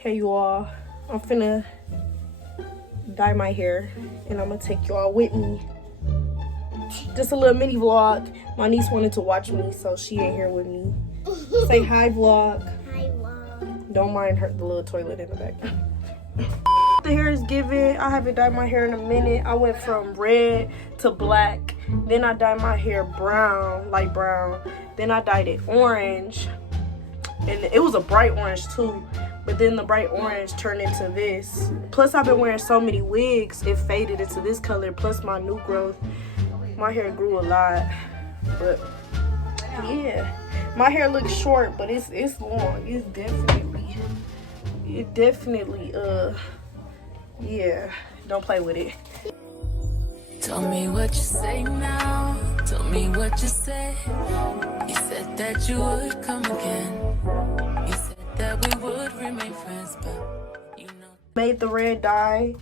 Hey you all, I'm finna dye my hair and I'm gonna take y'all with me. Just a little mini vlog. My niece wanted to watch me, so she ain't here with me. Say hi vlog. Hi vlog. Don't mind her, the little toilet in the back. The hair is given. I haven't dyed my hair in a minute. I went from red to black. Then I dyed my hair brown, light brown. Then I dyed it orange. And it was a bright orange too. But then the bright orange turned into this. Plus I've been wearing so many wigs, it faded into this color. Plus my new growth. My hair grew a lot. But yeah. My hair looks short, but it's long. It's definitely yeah. Don't play with it. Tell me what you say now. Tell me what you say. You said that you would come again. You said that we would remain friends, but you know. Made the red dye.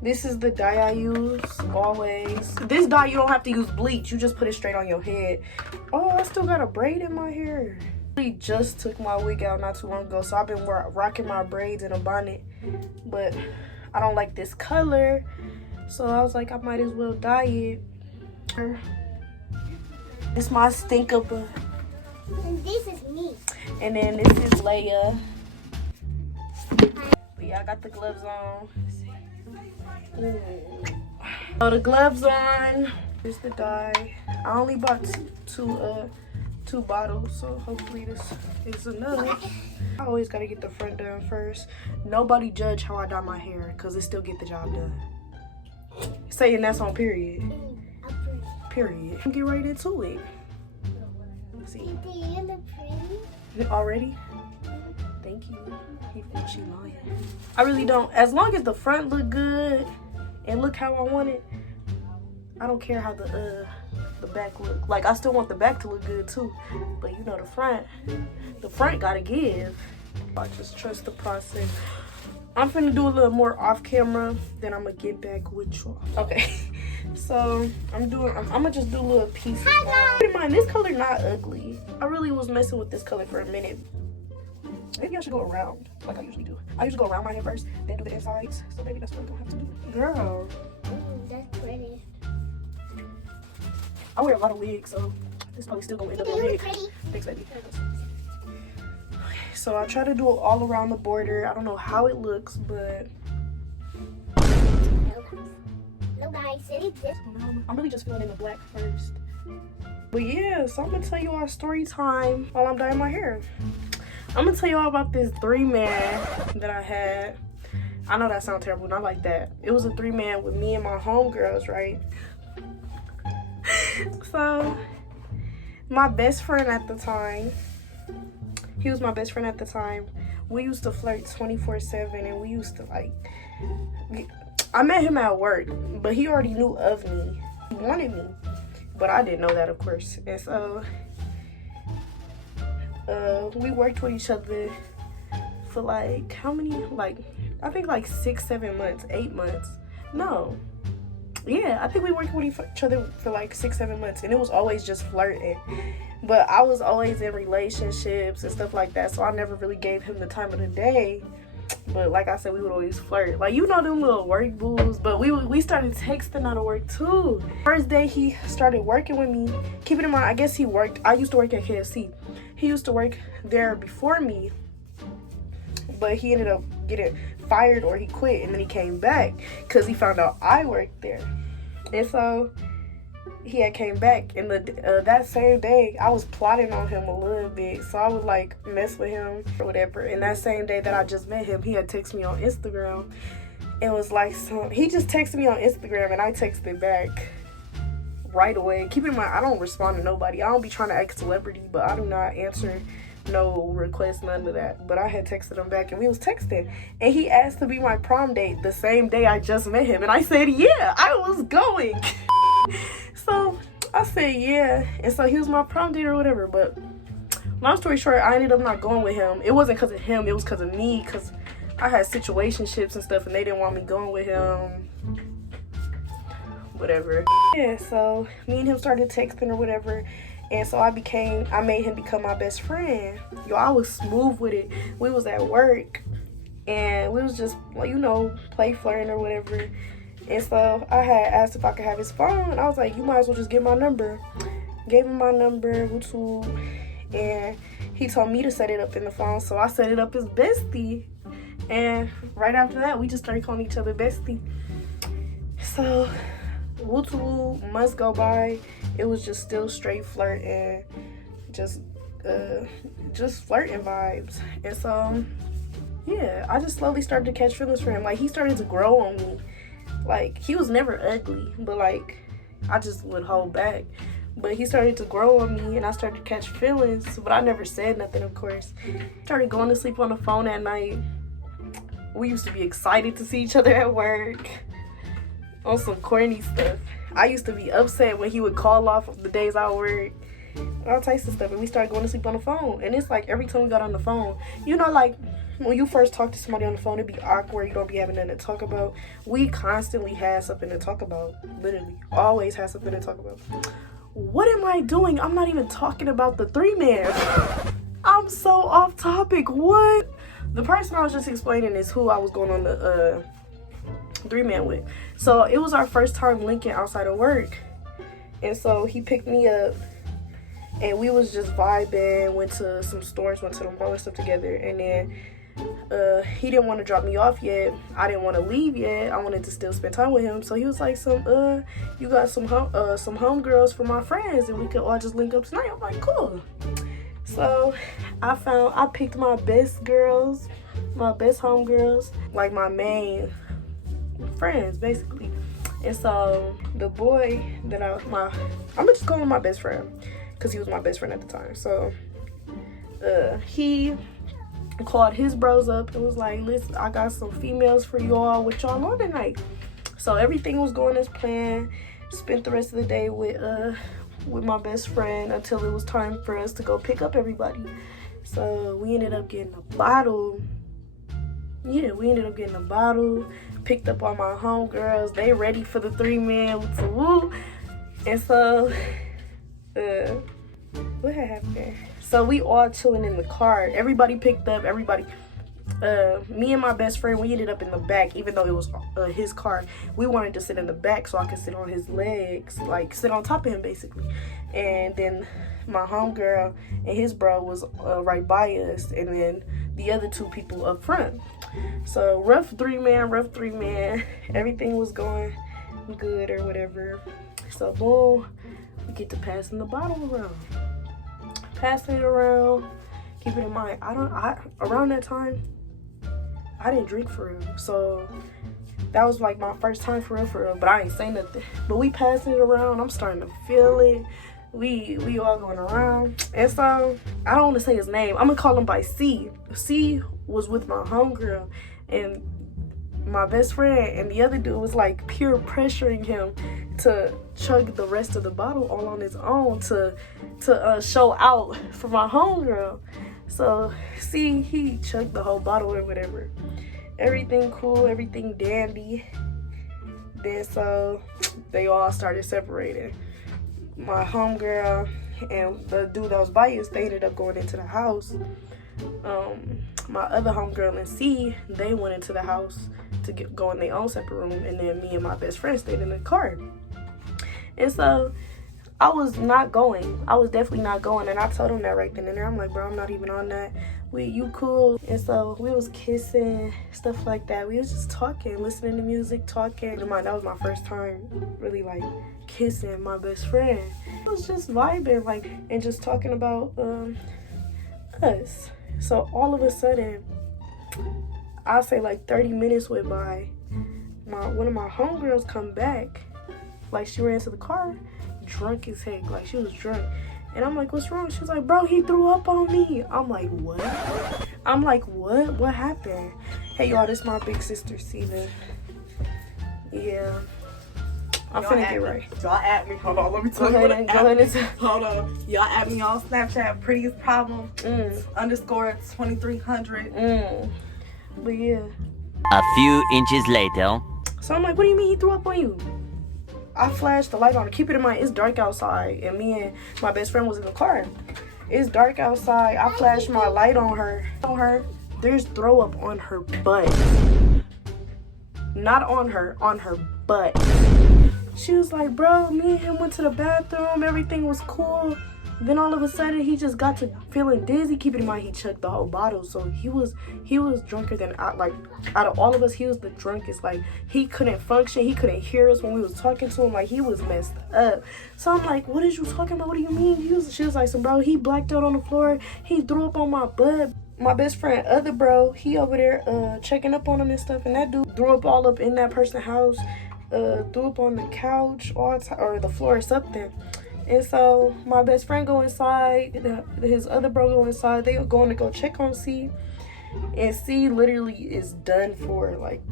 This is the dye I use always. This dye you don't have to use bleach. You just put it straight on your head. Oh, I still got a braid in my hair. I just took my wig out not too long ago, so I've been rocking my braids in a bonnet, but I don't like this color, so I was like, I might as well dye it. This is my stinker butt. And this is me. And then this is Leia. But yeah, I got the gloves on. So the gloves on. Here's the dye. I only bought two bottles, so hopefully this is enough. I always gotta get the front done first. Nobody judge how I dye my hair, cause it still get the job done. Saying that's on period. Period. Get right into it. See. Do you look pretty? Already? Thank you. He thinks she lying. I really don't. As long as the front look good and look how I want it, I don't care how the back look. Like, I still want the back to look good too, but you know, the front gotta give. I just trust the process. I'm finna do a little more off camera, then I'm gonna get back with y'all. Okay, so I'm gonna just do a little piece. Keep in mind, this color not ugly. I really was messing with this color for a minute. Maybe I should go around like I usually do. I usually go around my hair first, then do the insides. So maybe that's what I'm gonna have to do. Girl. That's pretty. I wear a lot of wigs, so this probably still gonna end up a wig. Thanks, baby. Okay, so I try to do it all around the border. I don't know how it looks, but No guys, I'm really just filling in the black first. But yeah, so I'm gonna tell you all story time while I'm dyeing my hair. I'm gonna tell you all about this 3-man that I had. I know that sounds terrible, not like that. It was a 3-man with me and my homegirls, right? So my best friend at the time, he was my best friend at the time. We used to flirt 24/7, and we used to I met him at work, but he already knew of me. He wanted me, but I didn't know that, of course. And so we worked with each other for like, how many, like, I think like 6, 7 months, 8 months. No. Yeah, I think we worked with each other for like 6, 7 months, and it was always just flirting. But I was always in relationships and stuff like that, so I never really gave him the time of the day. But like I said, we would always flirt. Like, you know them little work bulls. But we started texting out of work too. First day he started working with me. Keeping in mind, I guess he worked. I used to work at KFC. He used to work there before me, but he ended up getting fired, or he quit, and then he came back because he found out I worked there. And so he had came back, and that same day I was plotting on him a little bit, so I would like mess with him or whatever. And that same day that I just met him, he had texted me on Instagram. It was like, he just texted me on Instagram, and I texted back right away. Keep in mind, I don't respond to nobody. I don't be trying to act celebrity, but I do not answer no requests, none of that. But I had texted him back, and we was texting, and he asked to be my prom date the same day I just met him, and I said yeah, I was going. So I said yeah, and so he was my prom date or whatever. But long story short, I ended up not going with him. It wasn't because of him, it was because of me, because I had situationships and stuff, and they didn't want me going with him, whatever. Yeah, so me and him started texting or whatever. And so I made him become my best friend. Yo, I was smooth with it. We was at work, and we was just, you know, play flirting or whatever. And so I had asked if I could have his phone, and I was like, you might as well just get my number. Gave him my number, and he told me to set it up in the phone, so I set it up as bestie. And right after that, we just started calling each other bestie. So, months go by. It was just still straight flirting, just flirting vibes. And so, yeah, I just slowly started to catch feelings for him. Like, he started to grow on me. Like, he was never ugly, but like, I just would hold back. But he started to grow on me, and I started to catch feelings, but I never said nothing, of course. Started going to sleep on the phone at night. We used to be excited to see each other at work on some corny stuff. I used to be upset when he would call off the days I work, all types of stuff, and we started going to sleep on the phone. And it's like every time we got on the phone, you know, like when you first talk to somebody on the phone, it'd be awkward. You don't be having nothing to talk about. We constantly had something to talk about. Literally, always had something to talk about. What am I doing? I'm not even talking about the 3-man. I'm so off topic. What? The person I was just explaining is who I was going on the 3-man with. So it was our first time linking outside of work. And so he picked me up, and we was just vibing, went to some stores, went to the mall and stuff together. And then he didn't want to drop me off yet. I didn't want to leave yet. I wanted to still spend time with him. So he was like, you got some homegirls for my friends, and we could all just link up tonight. I'm like, cool. So I picked my best girls, my best homegirls, like my main friends, basically. And so the boy that I'm gonna just call him my best friend, because he was my best friend at the time. So he called his bros up and was like, listen, I got some females for y'all, with y'all on tonight. So everything was going as planned. Spent the rest of the day with my best friend until it was time for us to go pick up everybody. So we ended up getting a bottle. Yeah, we ended up getting a bottle. Picked up all my homegirls. They ready for the 3-man. Woo. And so, what had happened? So we all chilling in the car. Everybody picked up. Me and my best friend, we ended up in the back, even though it was his car. We wanted to sit in the back so I could sit on his legs, like sit on top of him, basically. And then my homegirl and his bro was right by us, and then the other 2 people up front. So rough 3-man. Everything was going good or whatever. So boom, we get to passing the bottle around. Passing it around. Keep it in mind, around that time, I didn't drink for real. So that was like my first time for real, but I ain't say nothing. But we passing it around. I'm starting to feel it. We all going around. And so I don't want to say his name. I'm gonna call him by C. C was with my homegirl and my best friend, and the other dude was like peer pressuring him to chug the rest of the bottle all on his own to show out for my homegirl. So see, he chugged the whole bottle or whatever. Everything cool, everything dandy. Then so they all started separating. My homegirl and the dude that was by us, they ended up going into the house. My other homegirl and C, they went into the house to go in their own separate room, and then me and my best friend stayed in the car. And so I was not going. I was definitely not going, and I told him that right then and there. I'm like, bro, I'm not even on that. You cool? And so we was kissing, stuff like that. We was just talking, listening to music, talking. That was my first time really like kissing my best friend. It was just vibing, like, and just talking about us. So all of a sudden, I'll say like 30 minutes went by. One of my homegirls come back, like she ran to the car, drunk as heck, like she was drunk. And I'm like, what's wrong? She was like, bro, he threw up on me. I'm like, what? What happened? Hey y'all, this my big sister Cena. Yeah, I'm finna get right. Y'all at me. Hold on, let me tell you. Hold on. Y'all at me on Snapchat. Prettiest problem _ 2300. But yeah. A few inches later. So I'm like, what do you mean he threw up on you? I flashed the light on her. Keep it in mind, it's dark outside, and me and my best friend was in the car. It's dark outside. I flashed my light on her. there's throw up on her butt. Not on her butt. She was like, bro, me and him went to the bathroom, everything was cool. Then all of a sudden he just got to feeling dizzy. Keep in mind he chugged the whole bottle, so he was drunker than out of all of us. He was the drunkest. Like, he couldn't function, he couldn't hear us when we was talking to him. Like, he was messed up. So I'm like, what is you talking about? What do you mean? She was like, so bro, he blacked out on the floor, he threw up on my butt. My best friend, other bro, he over there checking up on him and stuff, and that dude threw up all up in that person's house, threw up on the couch or the floor or something. And so my best friend go inside, his other bro go inside, they are going to go check on C, and C literally is done for, like,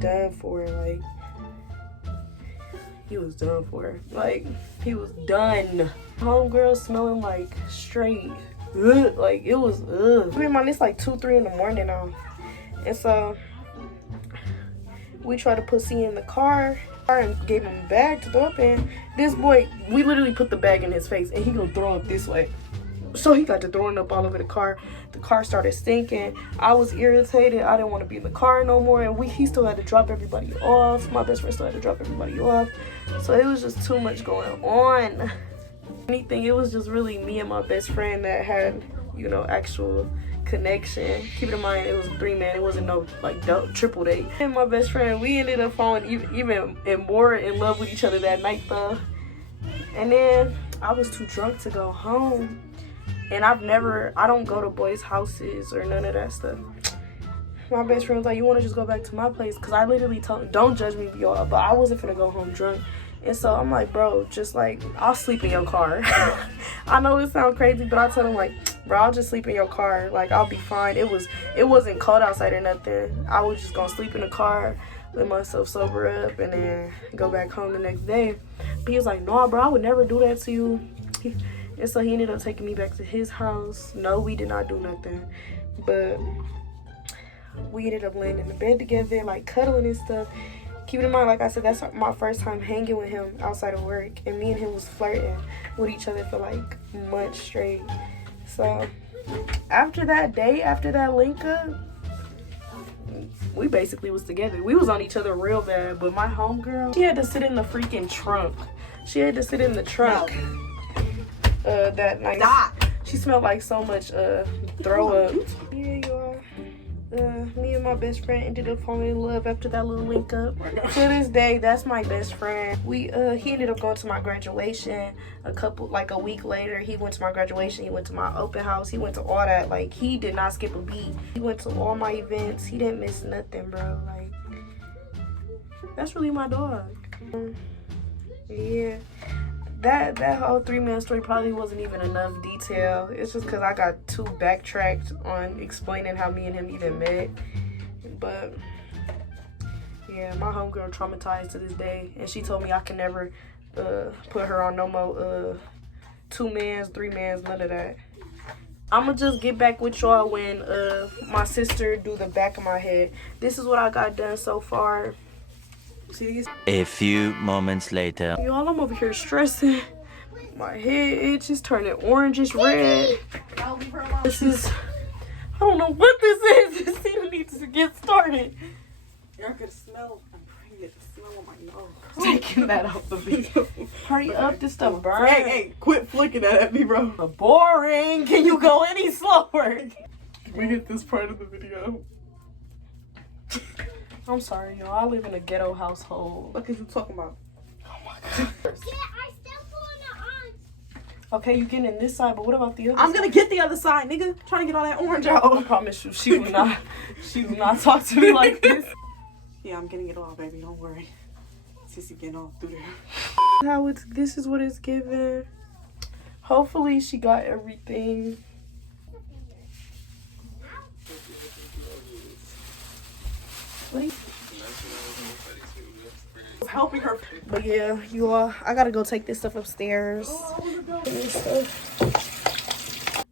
he was done for, like, he was done. Homegirl smelling like straight, like, it was, I mean, man, it's like 2-3 in the morning now, and so we tried to put C in the car and gave him a bag to throw up in. This boy, we literally put the bag in his face and he gonna throw up this way. So he got to throwing up all over the car. The car started stinking. I was irritated. I didn't want to be in the car no more. And he still had to drop everybody off. My best friend still had to drop everybody off. So it was just too much going on. Anything, it was just really me and my best friend that had, you know, actual connection. Keep in mind, it was a 3-man. It wasn't no like triple date. And my best friend, we ended up falling even more in love with each other that night though. And then I was too drunk to go home, and I don't go to boys' houses or none of that stuff. My best friend was like, you want to just go back to my place? Because I literally told him, don't judge me, y'all, but I wasn't finna go home drunk. And so I'm like, bro, just like, I'll sleep in your car. I know it sounds crazy, but I told him, like, bro, I'll just sleep in your car. Like, I'll be fine. It wasn't cold outside or nothing. I was just gonna sleep in the car, let myself sober up, and then go back home the next day. But he was like, no, bro, I would never do that to you. And so he ended up taking me back to his house. No, we did not do nothing. But we ended up laying in the bed together, like cuddling and stuff. Keep in mind, like I said, that's my first time hanging with him outside of work. And me and him was flirting with each other for like months straight. So after that day, after that link up, we basically was together. We was on each other real bad. But my homegirl, she had to sit in the freaking trunk. She had to sit in the trunk that night. She smelled like so much throw up. Yeah, y'all. Me and my best friend ended up falling in love after that little link up. To this day, that's my best friend. He ended up going to my graduation a week later. He went to my graduation. He went to my open house. He went to all that. Like, he did not skip a beat. He went to all my events. He didn't miss nothing, bro. Like, that's really my dog. Yeah. That whole 3-man story probably wasn't even enough detail. It's just because I got too backtracked on explaining how me and him even met. But yeah, my homegirl traumatized to this day, and she told me I can never put her on no more 2-mans, 3-mans, none of that. I'ma just get back with y'all when my sister do the back of my head. This is what I got done so far. A few moments later. Y'all, I'm over here stressing. My head itches, turning orangish red. This is, I don't know what this is. This season needs to get started. Y'all could smell, the smell on my nose. Taking that out the video. Hurry up, this stuff burns. Hey, quit flicking that at me, bro. Boring. Can you go any slower? We hit this part of the video. I'm sorry, y'all. I live in a ghetto household. What are you talking about? Oh my god. Yeah, I still pulling the on. Okay, you getting in this side, but what about the other I'm side? gonna get the other side, nigga. Trying to get all that orange I out. promise you, she will not talk to me like this. Yeah, I'm getting it all, baby. Don't worry. Sissy getting all through there. This is what it's given. Hopefully she got everything. Helping her. But yeah, you all, I gotta go take this stuff upstairs.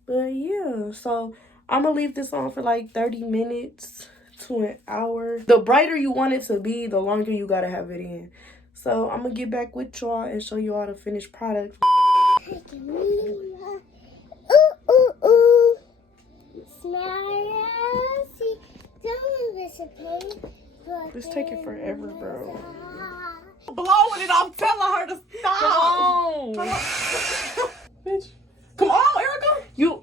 But yeah, so I'm gonna leave this on for like 30 minutes to an hour. The brighter you want it to be, the longer you gotta have it in. So I'm gonna get back with y'all and show you all the finished product. Ooh, ooh, ooh. Smell, see. It's taking forever, bro. Blowing it, I'm telling her to stop. No. Bitch. Come on, Erica. You.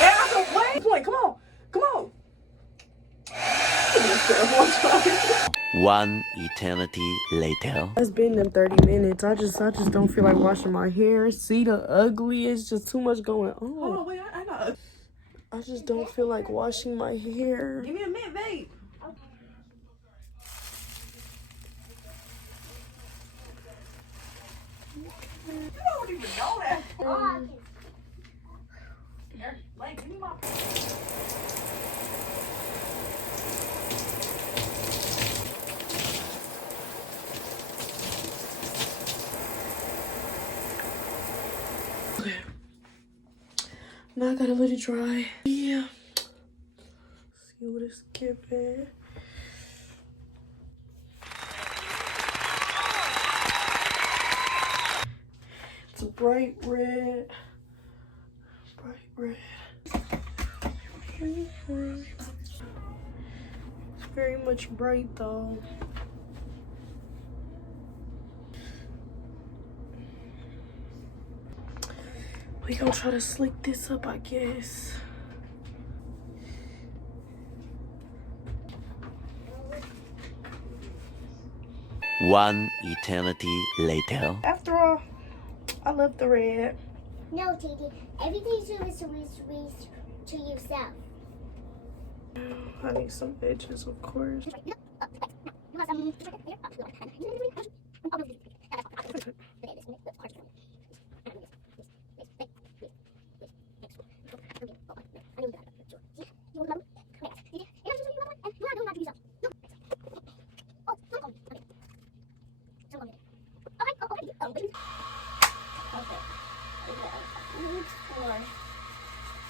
Erica, wait. Come on. Come on. One eternity later. It's been them 30 minutes. I just don't feel like washing my hair. See the ugly. It's just too much going on. Hold on, wait. I got. I just don't feel like washing my hair. Give me a minute, babe. You don't even know that. Like, give me my. Okay. Now I gotta let it dry. Yeah. See what it's giving. It's a bright red. Bright red. It's very much bright though. We gonna try to slick this up, I guess. One eternity later. After all, I love the red. No, Titi. Everything's to yourself. I need some edges, of course.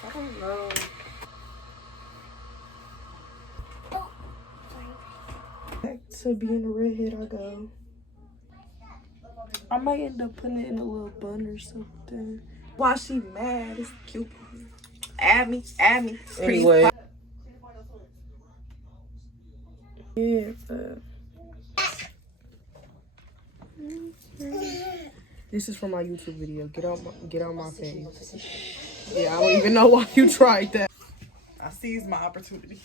I don't know. Back to being a redhead, I go. I might end up putting it in a little bun or something. Why she mad? It's cute. Add me. It's pretty. Anyway. Yeah, but... This is from my YouTube video. Get out my face. Yeah, I don't even know why you tried that. I seized my opportunity.